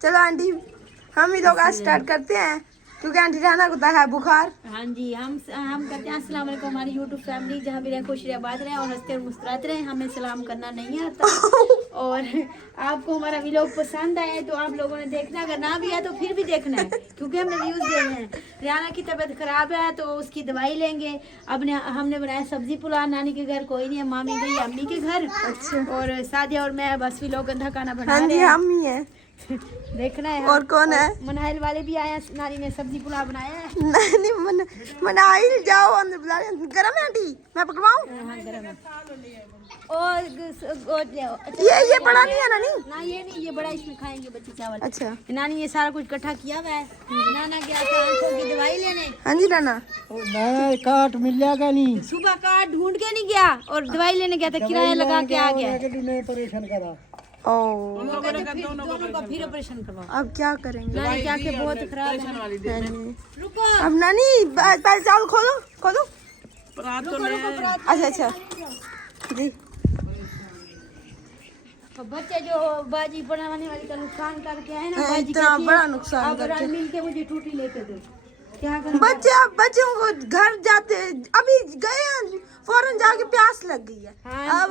चलो आंटी हम ही लोग आज स्टार्ट करते हैं क्योंकि आंटी राना को है बुखार। हाँ जी, हम कहते हैं अस्सलाम वालेकुम हमारी यूट्यूब फैमिली, जहाँ भी रहे खुश रहे आबाद रहे और हंसते और मुस्कुराते रहे। हमें सलाम करना नहीं आता और आपको हमारा व्लॉग पसंद आए तो आप लोगों ने देखना, अगर ना भी आया तो फिर भी देखना है क्योंकि हमने व्यूज देने हैं। रियाना की तबीयत खराब है तो उसकी दवाई लेंगे। अब हमने बनाया सब्जी पुलाव, नानी के घर कोई नहीं है, मामी गई अम्मी के घर। अच्छा। और सादिया और मैं बस व्लॉग गंदा खाना बना रहे हैं। हम ही है देखना है। और कौन है? मनाइल वाले भी आए हैं, नानी ने सब्जी पुलाव बनाया है। नहीं मनाइल जाओ अंदर बुला रहे हैं। गरम है आंटी, मैं पकड़वाऊं? हाँ गरम है। और ये बड़ा नहीं है नानी? ना ये नहीं, ये बड़ा, इसमें खाएंगे बच्चे चावल। अच्छा नानी ये सारा कुछ इकट्ठा किया हुआ है। नाना गया था आंखों की दवाई लेने। हाँ जी नाना। कार्ड मिल जाएगा नहीं, सुबह कार्ड ढूंढ के नहीं गया और दवाई लेने गया था, किराया लगा के आ गया। परेशान करा। दोनों का फिर ऑपरेशन करवाओ। अब क्या करेंगे? नानी की आंखें बहुत खराब है। रुको अब नानी पहले चावल खोलो खोलो। अच्छा जी। बच्चे जो बाजी बनाने वाली का नुकसान करके आए ना, बाजी इतना बड़ा नुकसान करके मिल के मुझे टूटी लेके दो। क्या करें? बच्चों को घर जाते अभी गए फौरन जाके प्यास लग गई है। हाँ, अब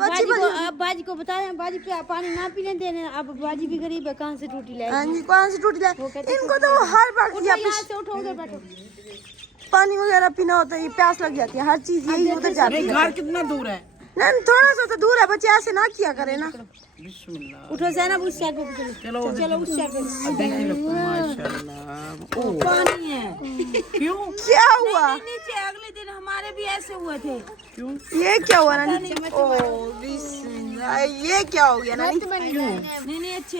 बाजी को बताया, बाजी पे पानी ना पीने देने। अब बाजी भी गरीब है, कहाँ से टूटी लाए? हाँ जी, कहाँ से टूटी लाए? इनको तो हर वक्त यहाँ से उठो, उधर बैठो। पानी वगैरह पीना होता है, प्यास लग जाती है, हर चीज यही उधर जाती है। घर कितना दूर है? नहीं थोड़ा सा तो दूर है, बच्चे ऐसे ना किया करे ना। उठो ज़ैनब, उस साइड पे चलो चलो उस साइड पे। माशाल्लाह पानी है। क्यों? क्या हुआ? नीचे अगले दिन हमारे भी ऐसे हुए थे। क्यों? ये क्या हुआ नानी? बिस्मिल्लाह, ये क्या हो गया नानी? नहीं अच्छे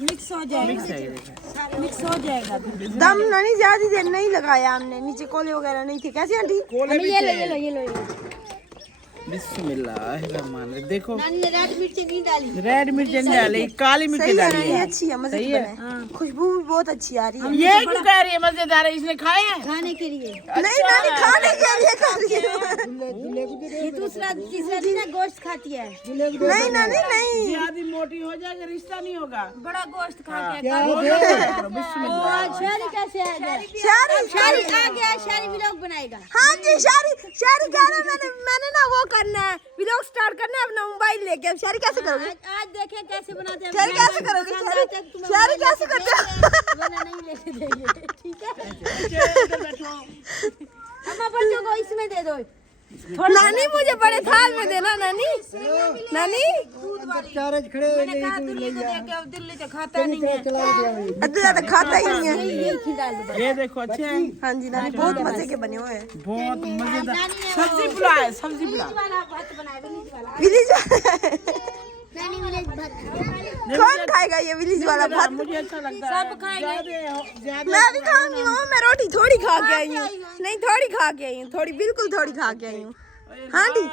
मिक्स हो जाएगा, मिक्स हो जाएगा। दम नानी ज्यादा देर नहीं लगाया हमने, नीचे कोले वगैरह नहीं थे। कैसे आंटी? ये लो। बिस्मिल्लाह। देखो नानी ने रेड मिर्ची नहीं डाली, रेड मिर्च नहीं डाली, काली मिर्च डाली है। अच्छी है, मजे की खुशबू भी बहुत अच्छी आ रही है। ये क्यों कह रही है मजेदार है? इसने खाए हैं खाने के लिए। नहीं नानी खाने के लिए ये दूसरा तीसरा दिन है, गोश्त खाती है। नहीं नानी नहीं, आदमी मोटी हो जाएगा, रिश्ता नहीं होगा। बड़ा गोश्त खा के। बिस्मिल्लाह। शारी कैसे आ गया? शारी आ गया, शारी व्लॉग बनाएगा। हाँ जी, शारी कह रहे हैं, मैंने ना वो करना है, व्लॉग स्टार्ट करना है अपना मोबाइल लेके। अब शारी कैसे करोगे? आज देखें कैसे बनाते हैं। शारी कैसे करोगे? शारी कैसे करते हो? वरना नहीं लेके देंगे, ठीक है? अम्मा बच्चों को इसमें दे दो। नानी मुझे बड़े थाल में देना नानी। नानी मैंने कहा दिल्ली को देके, अब दिल्ली तो खाता नहीं है। अब्दुल्ला तो खाता ही नहीं है। ये देखो अच्छे हैं। हाँ जी नानी, बहुत मजे के बने हुए हैं। बहुत मजेदार सब्जी पुलाव है, सब्जी पुलाव। विलेज कौन खाएगा ये विलेज वाला भात? मुझे अच्छा लगता है। सब खाएंगे। मैं भी खाऊंगी मामा, मैं रोटी थोड़ी खा के आई हूँ। नहीं थोड़ी खा के आई हूँ, थोड़ी बिल्कुल थोड़ी खा के आई हूँ। हाँ दी,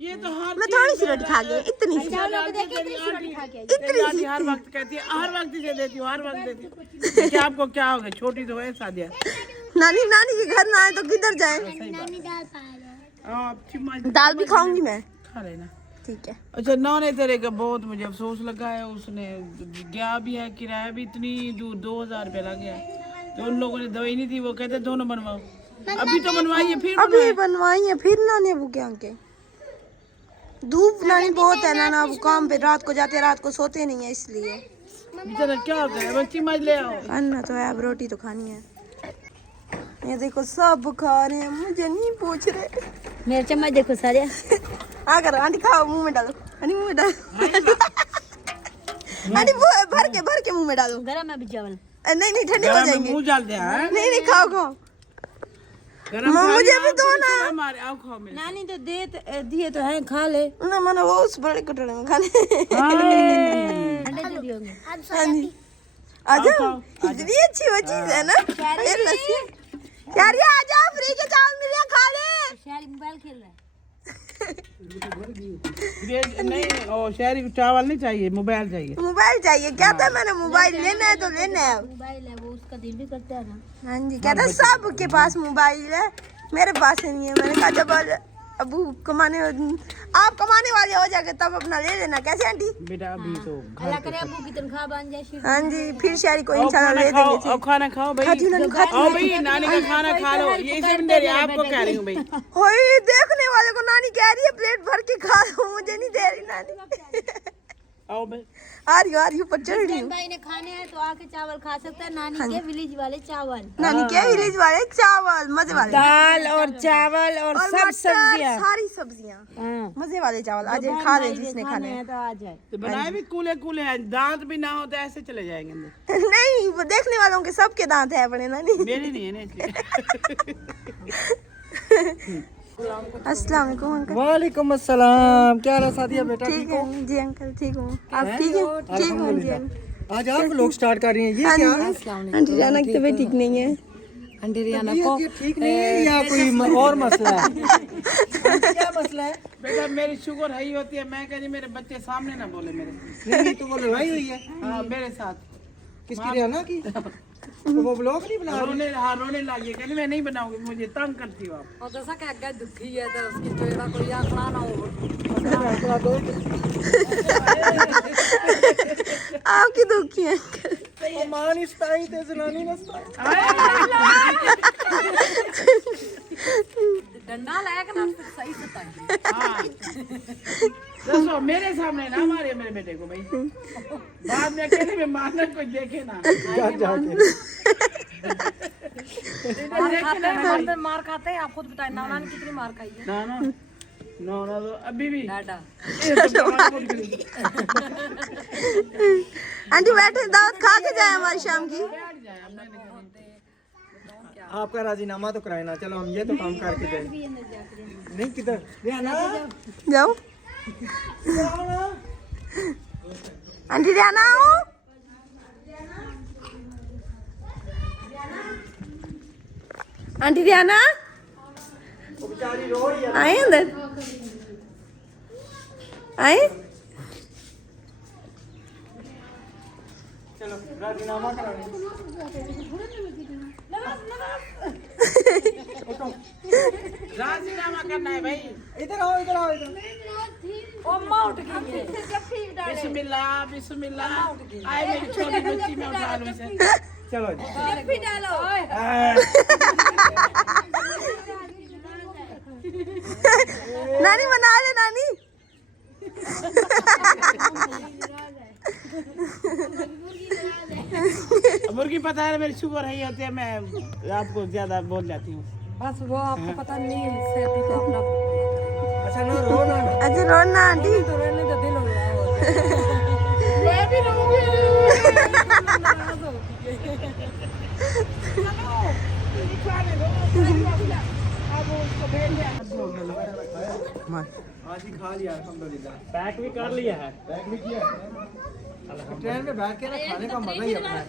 ये तो हर मैं थोड़ी सी रोटी खा के आई, इतनी सी। हर वक्त कहती है, हर वक्त इसे देती हूँ, हर वक्त देती हूँ। क्या आपको क्या हो गया? छोटी तो है सादिया। नानी के घर ना आए तो किधर जाए? दाल भी खाऊंगी मैं। खा लेना। ठीक है। अच्छा नौने तेरे का बहुत मुझे अफसोस लगा है। उसने गया भी है, किराया भी इतनी दूर 2000 रुपया लग गया। तो उन लोगों ने दवाई नहीं थी, वो कहते दोनों बनवाओ। अभी तो बनवाई है, फिर अभी बनवाई है, फिर नानी अबू के आके धूप नानी बहुत है ना, अब काम पे रात को जाते, रात को सोते नहीं है, इसलिए बेचारा क्या हो गया। बच्ची मज ले आओ। खाना तो है, अब रोटी तो खानी है। ये देखो सब खा रहे हैं, मुझे नहीं पूछ रहे। मेरे चम्मच देखो सारे। हाँ करो आंटी, खाओ, मुंह में डालो आंटी, मुंह में डालो आंटी, भर के मुंह में डालो। गरम है भी चावल। नहीं ठंडे हो जाएंगे। मुंह डाल दे। नहीं खाओ मुझे भी दो ना। आओ खाओ मेरे। नानी तो दिए तो है, खा ले ना, मैंने वो उस बड़े कटोरे में खाने। आ जाओ, कितनी अच्छी वो चीज है ना। यार ये आ जाओ, फ्री के चावल मिल रहा, खा ले। शारी मोबाइल खेल रहा है। नहीं ओ शहरी चावल नहीं चाहिए, मोबाइल चाहिए। मोबाइल चाहिए क्या था? मैंने मोबाइल लेना है तो लेना है। मोबाइल है वो, उसका दिल भी करता है ना। हाँ जी, कहता सब के पास मोबाइल है, मेरे पास नहीं है। मैंने कहा जब अबू कमाने, आप कमाने वाले हो जाके तब अपना ले लेना, कैसे आंटी? बेटा अभी तो अल्लाह करे अबू की तनख्वाह बन जाए। हाँ जी, फिर शहरी को इंशाल्लाह ले देंगे। अब खाना खाओ भाई, खाती नानी, खाती आओ भाई नानी का खाना खा लो। ये सब दे रही आपको कह रही हूँ भाई। होई देखने वाले को नानी कह रही है प्लेट भर के खा लो, मुझे नहीं दे रही नानी। आओ भाई, आ रही ऊपर चढ़ रही हूँ। भाई ने खाने हैं तो आके चावल खा सकता है, नानी के विलेज वाले चावल। नानी के विलेज वाले चावल मजे वाले, दाल और चावल और सब मटर, सब्जियां, सारी सब्जियां, मजे वाले चावल। आज खा ले जिसने खाने हैं। तो आ जाए। तो बनाए भी कूले कूले हैं, दांत भी ना हो तो ऐसे चले जाएंगे अंदर। नहीं, वो देखने वालों के सबके दांत है बड़े नानी। मेरी नहीं है ना इसलिए। अस्सलाम वालेकुम अंकल। वालेकुम अस्सलाम। क्या हाल है सादिया बेटा? ठीक है जी अंकल, ठीक हूँ। आप ठीक है? ठीक हूँ जी अंकल। आज आप लोग स्टार्ट कर रही हैं, ये क्या है? आंटी जाना की तबीयत ठीक नहीं है। ये ठीक नहीं है या कोई और मसला है? क्या मसला है? बेटा मेरी शुगर हाई होती है, मैं कह मेरे बच्चे सामने ना बोले मेरे। नहीं तो वो लड़ाई हुई है हाँ मेरे साथ। किसकी? रियाना की? तो वो ब्लॉग नहीं बना रही? रोने, हाँ रोने लगी, कहती मैं नहीं बनाऊंगी, मुझे तंग करती हो आप। और जैसा कि आगे दुखी है तो उसकी तो एड़ा कोई आंकड़ा ना हो। आपकी दुखी है अंकल। मां नहीं सताई ते जनानी ने सताई। डंडा लायक ना सही सताई। हाँ दसो मेरे सामने ना मारे मेरे बेटे को भाई, बाद में अकेले में मारना कोई देखे ना। मार खाते हैं, आप खुद बताएं नाना ने कितनी मार खाई है? ना ना ना ना तो अभी भी डाडा। आंटी बैठे, दावत खा के जाए हमारी शाम की। आपका राजीनामा तो कराए ना, चलो हम ये तो काम करके जाए। नहीं किधर? रियाना जाओ आंटी, रियाना आओ। आंटी रियाना वो बेचारी रो रही है। आए अंदर, आए। चलो राजीनामा कराने। राजीनामा करना है भाई। इधर आओ, इधर आओ, इधर। ओ मां उठ गई है। बिस्मिल्लाह बिस्मिल्लाह। आए मेरी छोटी बच्ची में उठा लो इसे। चलो जी। जफ्फी डालो। नानी बना ले नानी। मुर्गी पता है मेरी शुगर है होती है, मैं आपको ज्यादा बोल जाती हूँ। बस वो आपको पता नहीं है, सेहती तो अपना। अच्छा ना रो ना। अच्छा रो ना आंटी। तो रहने तो दिल हो रहा है। मैं भी रहूंगी। आज ही खा लिया अल्हम्दुलिल्लाह। पैक भी कर लिया है। बैग भी किया है। ट्रेन में बैठ के ना खाने का मजा ही अपना है।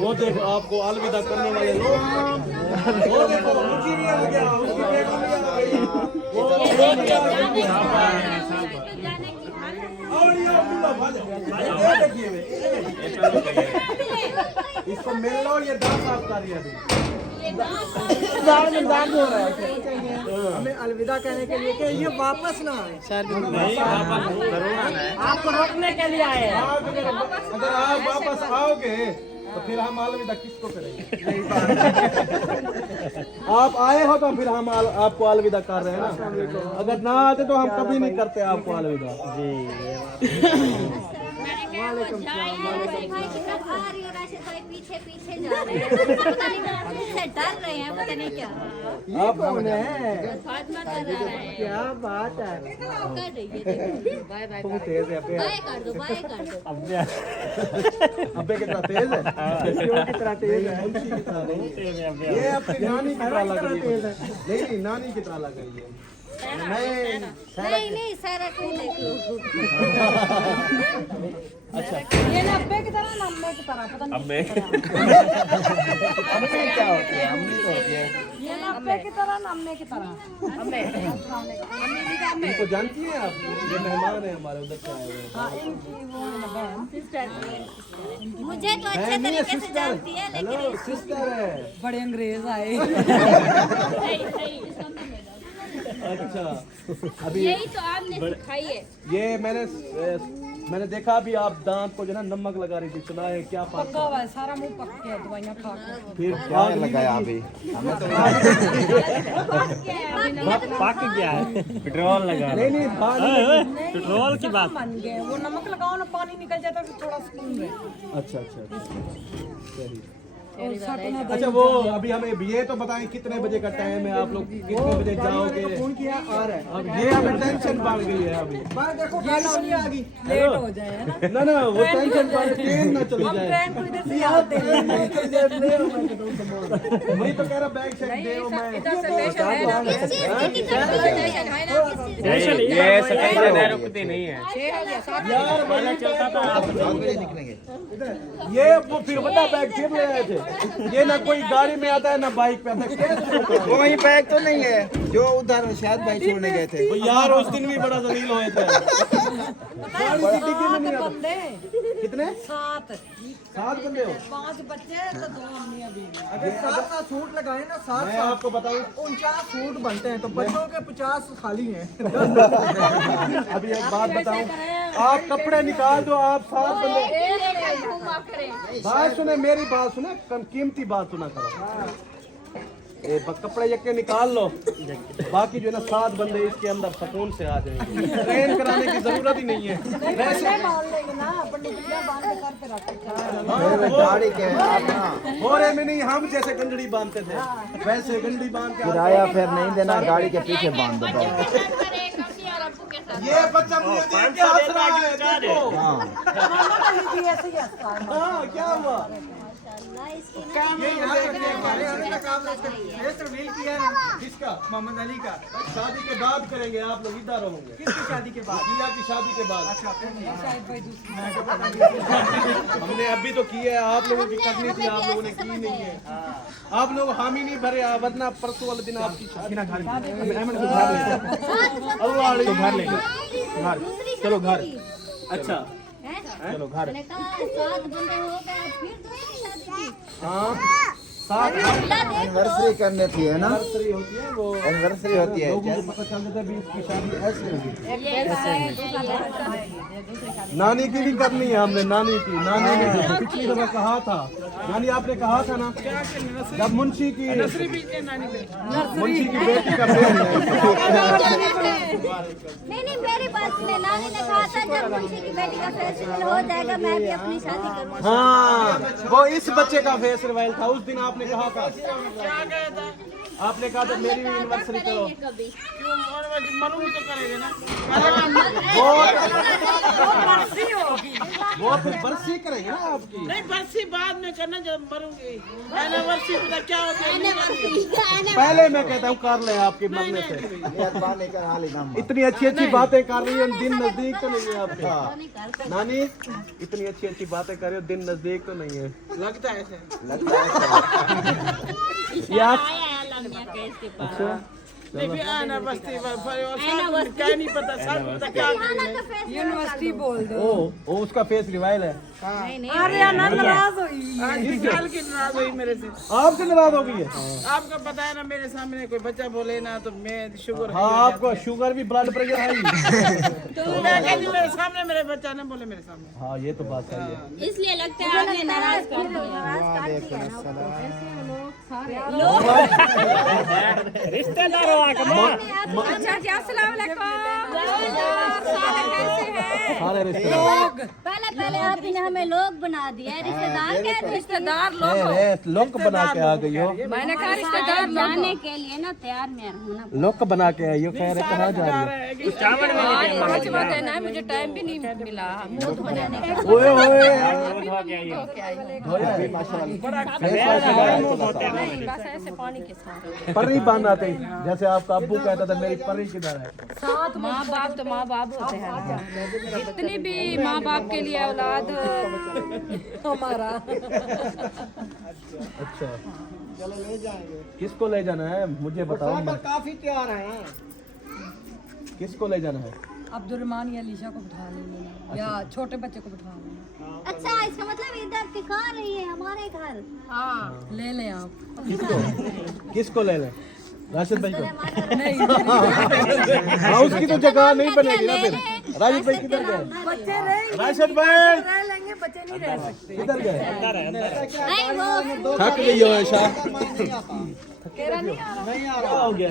वो देख आपको अलविदा करने वाले लोग। वो देखो मुझे नहीं आ गया, उसकी बेगम भी आ गई। और ये अब्दुल्ला भाजा देखिए इसको मिल लो, ये दांत साफ कर रही है। दांत में दर्द हो रहा है। हमें अलविदा कहने के लिए कि ये वापस ना आए। नहीं आपको रोकने के लिए आए हैं। अगर आप वापस आओगे तो फिर हम अलविदा किसको करेंगे? आप आए हो तो फिर हम आपको अलविदा कर रहे हैं ना। अगर ना आते तो हम कभी नहीं करते आपको अलविदा। पीछे पीछे जा रहे हैं, पता नहीं डर रहे हैं, पता नहीं क्या आप कौन है? फातिमा कर रहा है। क्या बात है? कर रही है। बाय बाय बहुत तेज है अबे। बाय कर दो, बाय कर दो। अबे कितना तेज है? क्यों कितना तेज है? ये अपनी नानी की तरह लग रही है। नहीं नानी की तरह लग रही है। नहीं सारा को देख लो। ये 90 की तरह 90 की तरह पता नहीं अम्मे अम्मी क्या होती है? अम्मी तो होती है। ये 90 की तरह 90 की तरह इनको जानती हैं आप? ये मेहमान है हमारे उधर से आए हुए। मुझे तो अच्छे तरीके से जानती है लेकिन हेलो सिस्टर है। बड़े अंग्रेज आए। अच्छा अभी यही तो आपने सिखाई है। ये मैंने देखा भी आप दांत को जो ना नमक लगा रही थी, सुना है क्या पास पक्का हुआ है सारा मुंह पक गया दवाइयां खा के। फिर क्या लगाया अभी? पक गया है, पेट्रोल लगा नहीं नहीं बात पेट्रोल की बात। मान गए वो नमक लगाओ ना पानी निकल जाता है फिर थोड़ा सुकून रहे। अच्छा अच्छा सही। और सटना अच्छा वो अभी हमें ये तो बताएं कितने बजे का टाइम है, आप लोग कितने बजे जाओगे? फोन किया आ रहा है। अब ये हमें टेंशन बढ़ गई है अभी। देखो गाड़ी आ गई लेट हो जाए ना। ना वो टेंशन बढ़ ट्रेन ना चली हम जाए। ट्रेन को इधर से आते हैं। वही तो कह रहा बैग चेक दे मैं। इधर से स्टेशन है ना। ये स्टेशन है, रुकती नहीं है। यार पहले चलता था। ये वो फिर बता बैग फिर ले आए थे। ये ना कोई गाड़ी में आता है ना बाइक पे आता है। वही बैग तो नहीं है जो उधर शायद भाई छोड़ने गए थे। वो यार उस दिन भी बड़ा जलील हुए थे। गाड़ी की डिग्गी में नहीं आता। बंदे कितने? 7 बंदे हो? 5 बच्चे तो 2 अम्मी अभी। अगर 7 का सूट लगाए ना 7 मैं आपको बताऊं 49 सूट बनते हैं तो बच्चों के 50 खाली हैं। अभी एक बात बताऊं, आप कपड़े निकाल दो, आप 7 बंदे। बात सुने, मेरी बात सुने, कीमती बात सुना करो। कपड़े यके निकाल लो, बाकी जो है ना 7 बंदे इसके अंदर सुकून से आ जाएंगे। ट्रेन कराने की जरूरत ही नहीं है। वैसे बांध लेंगे ना पंडितियां बांध के सर पे रखते गाड़ी के बोरे में नहीं, हम जैसे गंजड़ी बांधते थे वैसे गंजड़ी बांध के किराया फिर नहीं देना, गाड़ी के पीछे बांध दो। ये बच्चा मुझे देख के हंस रहा है, देखो। ऐसे ही हंसता है। हाँ क्या हुआ? किसका? मोहम्मद अली का शादी के बाद करेंगे, आप लोग इधर रहोगे। किसकी शादी के बाद? जिया की शादी के बाद। शायद भाई दूसरी हमने अभी तो की है, आप लोगों की करनी थी, आप लोगों ने की नहीं है। आप लोग हामी नहीं भरे, वरना परसों वाले दिन आपकी शादी ना घर घर लेंगे। चलो घर। अच्छा चलो घर। मैंने कहा 7 बंदे हो गए फिर दूसरी शादी की। हाँ 7 एनिवर्सरी करने थी है ना, एनिवर्सरी होती है, वो एनिवर्सरी होती है। लोगों को पता चल जाता है भी इसकी शादी ऐसे होगी। नानी की भी करनी है हमने, नानी की। नानी ने पिछली दफा कहा था, नानी आपने कहा था ना जब मुंशी की बेटी का नहीं मेरी बात सुने, नानी ने कहा था जब मुंशी की बेटी का फेस्टिवल हो जाएगा मैं भी अपनी शादी करूंगा। हाँ वो इस बच्चे का फेस रिवाइल था, उस दिन आपने कहा था, आपने कहा था मेरी भी एनिवर्सरी करो। वो फिर बरसी करेंगे ना आपकी। नहीं, बरसी बाद में करना जब मरूंगी। एनिवर्सरी पता क्या होता है? पहले मैं कहता हूँ कर ले आपके मरने से। मेहरबानी कर हाल इतनी अच्छी अच्छी बातें कर रही है, दिन नजदीक तो नहीं है आपका। नानी इतनी अच्छी अच्छी बातें कर रही हो, दिन नजदीक तो नहीं है। लगता है ऐसे। यार अच्छा नहीं फिर आना बस्ती क्या नहीं पता सब पता क्या करेंगे। यूनिवर्सिटी बोल दो। ओ उसका फेस रिवाइल है। अरे आनंद नाराज हुई। इस साल की नाराज हुई मेरे से। आपसे नाराज हो गई है? आपको पता है ना, मेरे सामने कोई बच्चा बोले ना तो मैं शुगर हाँ आपको शुगर भी ब्लड प्रेशर है ही। तो मैं कहती मेरे सामने मेरे बच्चा ने बोले मेरे सामने। हाँ ये तो बात सही है। इसलिए लगता है आपने नाराज कर दिया। रिश्तेदारों अच्छा जी अस्सलाम वालेकुम। कैसे हैं? सारे रिश्तेदार पहले आपने हमें लोग बना दिया, रिश्तेदार क्या, रिश्तेदार लोग बना के आ गई हो। मैंने कहा रिश्तेदार जाने के लिए ना तैयार में होना। लोग बना के आई हो, कह रहे कहाँ जा रही है मुझे टाइम भी नहीं मिला मुंह धोने का। हो? ओए ओए बस ऐसे पानी के साथ परी बन आते जैसे आपका अब्बू कहता था मेरी परी किधर है। साथ माँ बाप तो माँ बाप होते हैं, जितनी भी माँ बाप के लिए औलाद हमारा। अच्छा किसको ले जाना है मुझे बताओ। काफी तैयार है। किसको ले जाना है? अब्दुलरहमान या अलीशा को बिठा लेंगे या छोटे बच्चे को बिठा लेंगे। अच्छा, इसका मतलब इधर दिखा रही है हमारे घर। हाँ ले लें आप। किसको ले लें? राशिद भाई को? हाँ उसकी तो जगह नहीं बनेगी ना फिर। राशिद भाई किधर गए? बच्चे रहेंगे, राशिद भाई रह लेंगे, बच्चे नहीं रह सकते। किधर गए? नहीं वो थक गई हो ऐसा। नहीं आ रहा हो गया।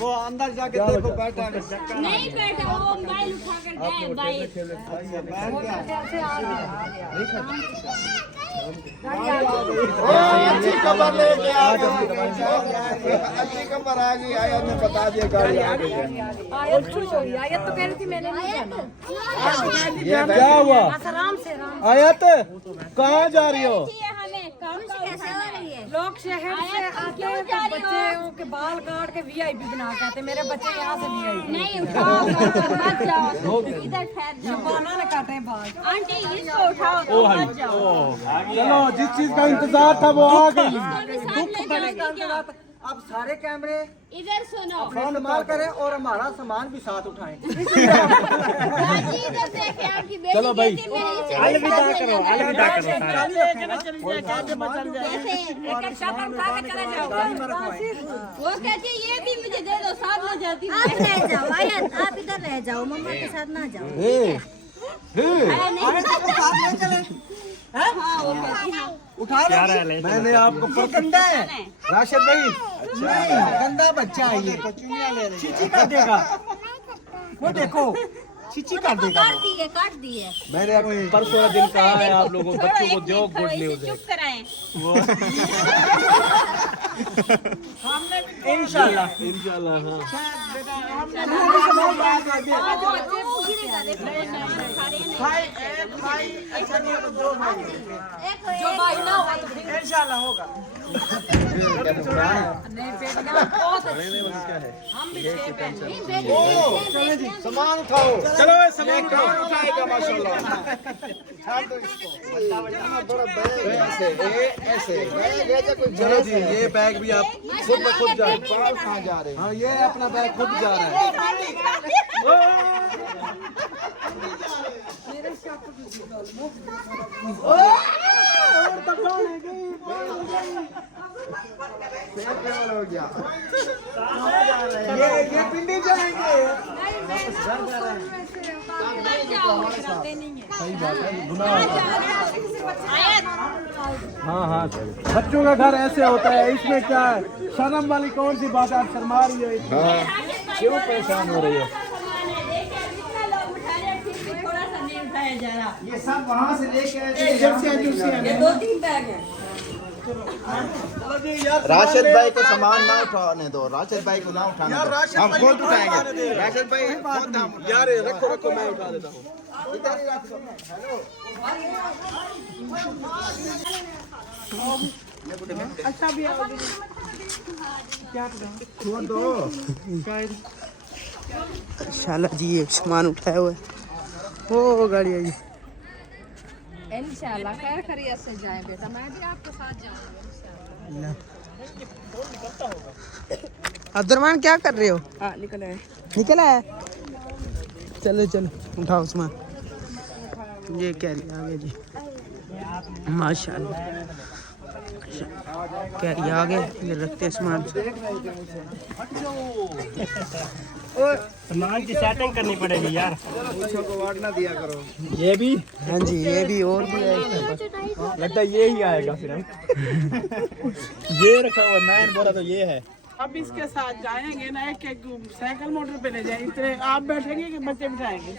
वो अंदर जाके देखो बैठा नहीं बैठा, वो मोबाइल उठा कर गए बाइक। अच्छी खबर लेके आ गए। अच्छी खबर आ गई। आया ने बता दिया गाड़ी आ गई है। आयत खुश हो गई, आयत तो कह रही थी मैंने नहीं जाना। ये क्या हुआ? आराम से आराम। आयत कहाँ जा रही हो? कैसे हो रही है? लोग शहर से आते हैं तो बच्चों के बाल काट के वीआईपी बना के आते हैं। मेरे बच्चे यहाँ से वीआईपी नहीं उठाओ, मत जाओ, इधर ठहर जाओ। शबाना ने काटे बाल। आंटी इसको उठाओ, मत जाओ। चलो जिस चीज का इंतजार था वो आ गई। अब सारे कैमरे इधर सुनो, इस्तेमाल करें और हमारा सामान भी साथ उठाएं। बाजी इधर देखे आपकी बेटी चलो भाई। कहती मेरी अलविदा करो, अलविदा करो सारे। कैसे एक शक्कर खा के चले जाओ। वो कहती है ये भी मुझे दे दो, साथ में जाती हूँ। आप रह जाओ आयत, आप इधर रह जाओ, मम्मा के साथ ना जाओ। क्या रहा है? मैंने आपको गंदा है राशिद भाई गंदा बच्चा है ये। चीची कर देगा वो, देखो चीची कर देगा। काट दिए। मैंने अब परसों दिन कहा है आप लोगों बच्चों को दो गुड न्यूज है। चुप कराएं। इंशाल्लाह इंशाल्लाह। हाँ जो भाई ना होगा तो फिर इंशाल्लाह होगा। नहीं बेटियां बहुत अच्छी हैं। हम भी 6 बहन। सामान उठाओ। चलो ये कौन उठाएगा माशाल्लाह। छाड़ दो इसको। बड़ा बैग ऐसे ऐसे कोई। चलो जी ये बैग भी आप खुद ब खुद जाए। कहाँ जा रहे हैं? हाँ ये अपना बैग खुद जा रहा है। हो गया। ये पिंडी जाएंगे। सही बात है गुनाह। हाँ हाँ बच्चों का घर ऐसे होता है, इसमें क्या है शर्म वाली कौन सी बात है? आप शर्मा रही है इसमें। क्यों परेशान हो रही है? ये सब वहाँ से लेके आए थे। ये 2-3 बैग हैं। राशिद भाई को सामान ना उठाने दो। राशिद भाई को ना उठाने दो, हम खुद उठाएंगे। राशिद भाई खुद हम। यार रखो रखो मैं उठा देता हूँ। इधर ही रख दो। अच्छा भी छोड़ दो। शाला जी एक सामान उठाया हुआ है। वो गाड़ी आई। इंशाल्लाह खैर खैरियत से जाएं बेटा, मैं भी आपके साथ जाऊंगी। अब्दुलरहमान क्या कर रहे हो? हाँ निकल आए। निकला है। चलो चलो उठाओ सामान। ये क्या आगे जी माशाल्लाह। कैरी आगे ये रखते सामान। सामान की सेटिंग करनी पड़ेगी यार। बच्चों को वाट ना दिया करो। ये भी हाँ जी ये भी और भी है। लगता है ये ही आएगा फिर। ये रखा हुआ 9 बोला तो ये है। अब इसके साथ जाएंगे ना, एक एक साइकिल मोटर पे ले जाए, इतने आप बैठेंगे कि बच्चे बिठाएंगे?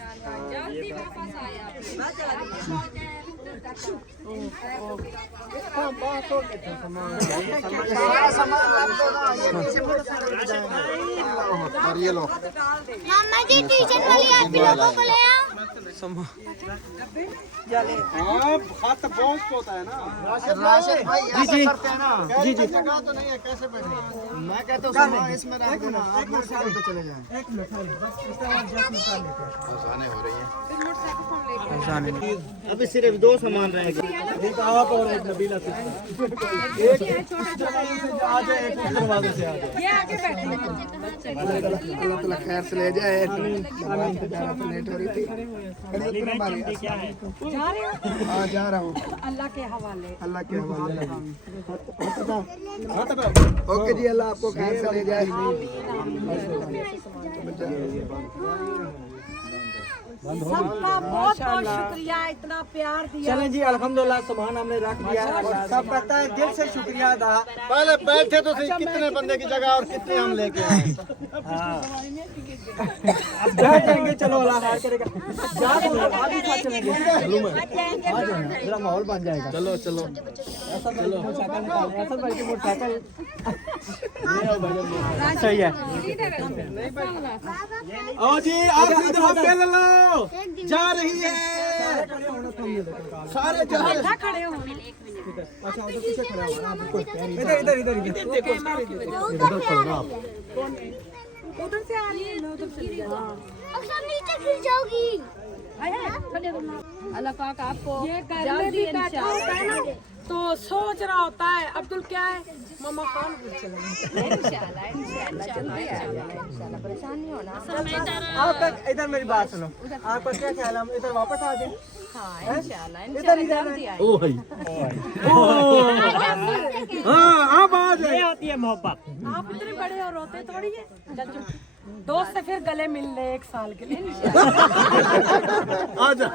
और ये लो मामा जी ट्यूशन वाली आप भी लोगों को ले आओ। हाथ तो बहुत होता है ना। राशिद भाई ऐसा करते हैं ना। जी जी जगह तो नहीं है, कैसे बैठे? मैं कहता हूँ सामान इसमें रख देना, आप मोटरसाइकिल पे चले जाएं। आसानी हो रही है। अभी सिर्फ 2 सामान रहेंगे। एक आप और एक नबीला से। एक दरवाजे से आ जाए, एक दरवाजे से आ जाए। अल्लाह ताला खैर से ले जाए। लेट हो रही थी। क्या है? हाँ जा रहा हूँ। अल्लाह के हवाले। अल्लाह के हवाले। ओके जी, अल्लाह आपको खैर से ले जाए। सबका बहुत बहुत शुक्रिया, इतना प्यार दिया। चलें जी, अल्हम्दुलिल्लाह सामान हमने रख दिया और सब कहता है दिल से शुक्रिया अदा। पहले बैठे तो सही, कितने बंदे की जगह और कितने हम लेके आए। अब बैठ जाएंगे, चलो अल्लाह खैर करेगा। जा तो आगे साथ चलेंगे, जरा माहौल बन जाएगा। चलो चलो ऐसा भाई की मोटरसाइकिल सही है। आओ जी, आखिरी दफा पहन लो, जा रही है, सारे जा रहे हैं। खड़े हो। इधर इधर इधर उधर से आ रही है, मैं उधर से अक्सर नीचे गिर जाओगी। अल्लाह पाक आपको ये घर में भी बैठा होता है ना, तो सोच रहा होता है अब्दुल क्या है, मामा खान परेशान नहीं होना। आपका इधर मेरी बात सुनो, आपका क्या ख्याल है हम इधर वापस आ जाए? हाँ इंशाल्लाह जल्दी आए। ओ भाई, हाँ अब आ जाए। आती है मोहब्बत। आप इतने बड़े और रोते थोड़ी है। दोस्त से फिर गले मिल ले 1 साल के लिए। आ जा,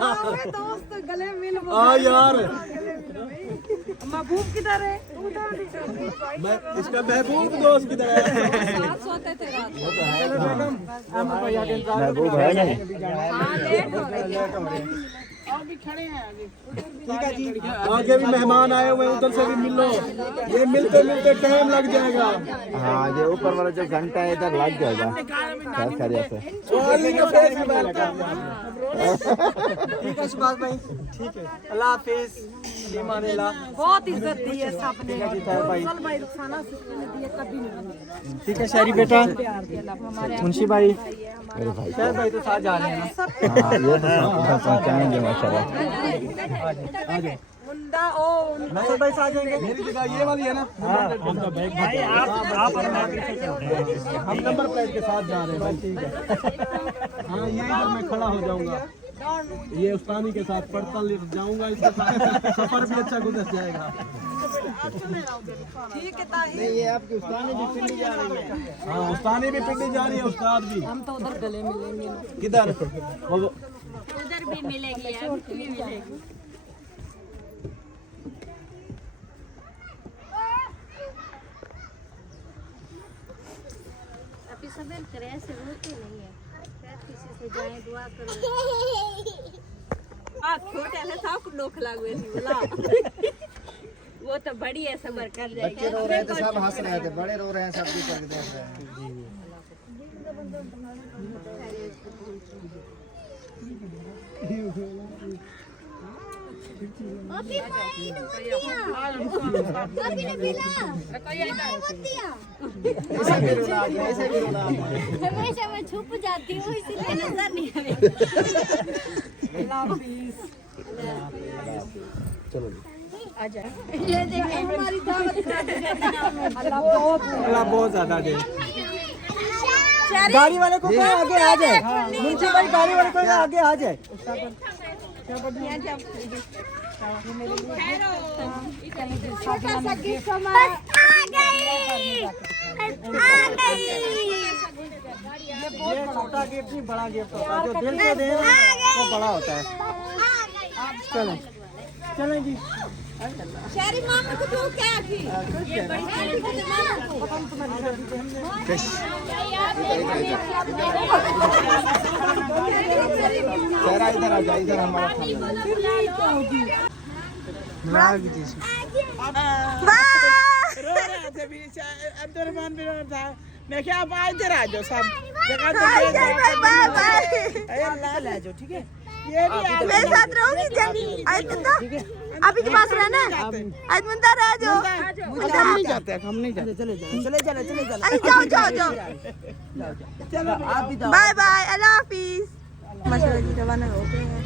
दोस्त गले मिल आ यार, महबूब किधर है? मैं इसका महबूब दोस्त की तरह है। साथ सोते थे रात को। महबूब है नहीं। ठीक है जी, आगे भी मेहमान आए हुए हैं, उधर से भी मिल लो, ये मिलते मिलते टाइम लग जाएगा। हाँ ये ऊपर वाला जो घंटा है इधर लग जाएगा। खैरियत से ठीक है सुभाष भाई, ठीक है, अल्लाह हाफिज, ईमानिल्लाह। बहुत इज्जत दी है सबने। भाई भाई रुखसाना से दिए कभी नहीं। ठीक है शहरी बेटा, मुंशी भाई, शहर भाई तो साथ जा रहे हैं ना। पहुँचाएंगे माशाल्लाह। मुंडा ओ नसर भाई साथ जाएंगे। मेरी जगह ये वाली है ना, भाई आप और मैं पीछे चलते हैं। हम नंबर प्लेट के साथ जा रहे हैं भाई। ठीक है, हाँ ये इधर मैं खड़ा हो जाऊंगा, ये उस्तानी के साथ पड़ता जाऊंगा, इसके साथ सफर भी अच्छा गुजर जाएगा। ठीक है ताही। नहीं ये आपकी उस्तानी भी पिंडी जा रही है। हाँ उस्तानी भी पिंडी जा रही है, उस्ताद भी। हम तो उधर गले मिलेंगे। किधर? उधर भी मिलेगी, अभी भी मिलेगी। अभी सब करे ऐसे होते नहीं है, किसी से जाए दुआ करो। छोटे से सब लोग लागू बोला। वो तो बड़ी है, सबर कर जाएगी। बच्चे रो रहे थे, सब हंस रहे थे, बड़े रो रहे हैं, सब भी कर देख रहे हैं। हमेशा मैं छुप जाती हूँ, इसीलिए नजर नहीं आती। चलो ये देखिए हमारी दावत अल्लाह बहुत ज्यादा दे। गाड़ी वाले को कोई आगे आ जाए, मुंशी भाई गाड़ी वाले को आगे आ जाए। ये छोटा गिफ्ट नहीं, बड़ा गिफ्ट होता है, जो दिल से दे वो बड़ा होता है। चलें चलें जी। शहरी मामा को तू क्या थी ये बड़ी चेहरा इधर आ जा, इधर हमारा रो रहे थे भी अब्दुलरहमान भी रो रहा था। मैं क्या आप इधर आ जाओ सब जगह तो ले जाओ ठीक है। ये भी मेरे साथ रहोगी जल्दी आयतुंदा अभी के पास रहना आयतुंदा रह जाओ हम नहीं जाते चले जाओ अरे जाओ जाओ जाओ चलो आप भी बाय बाय अल्लाह हाफिज मशहूर रवाना हो गए हैं।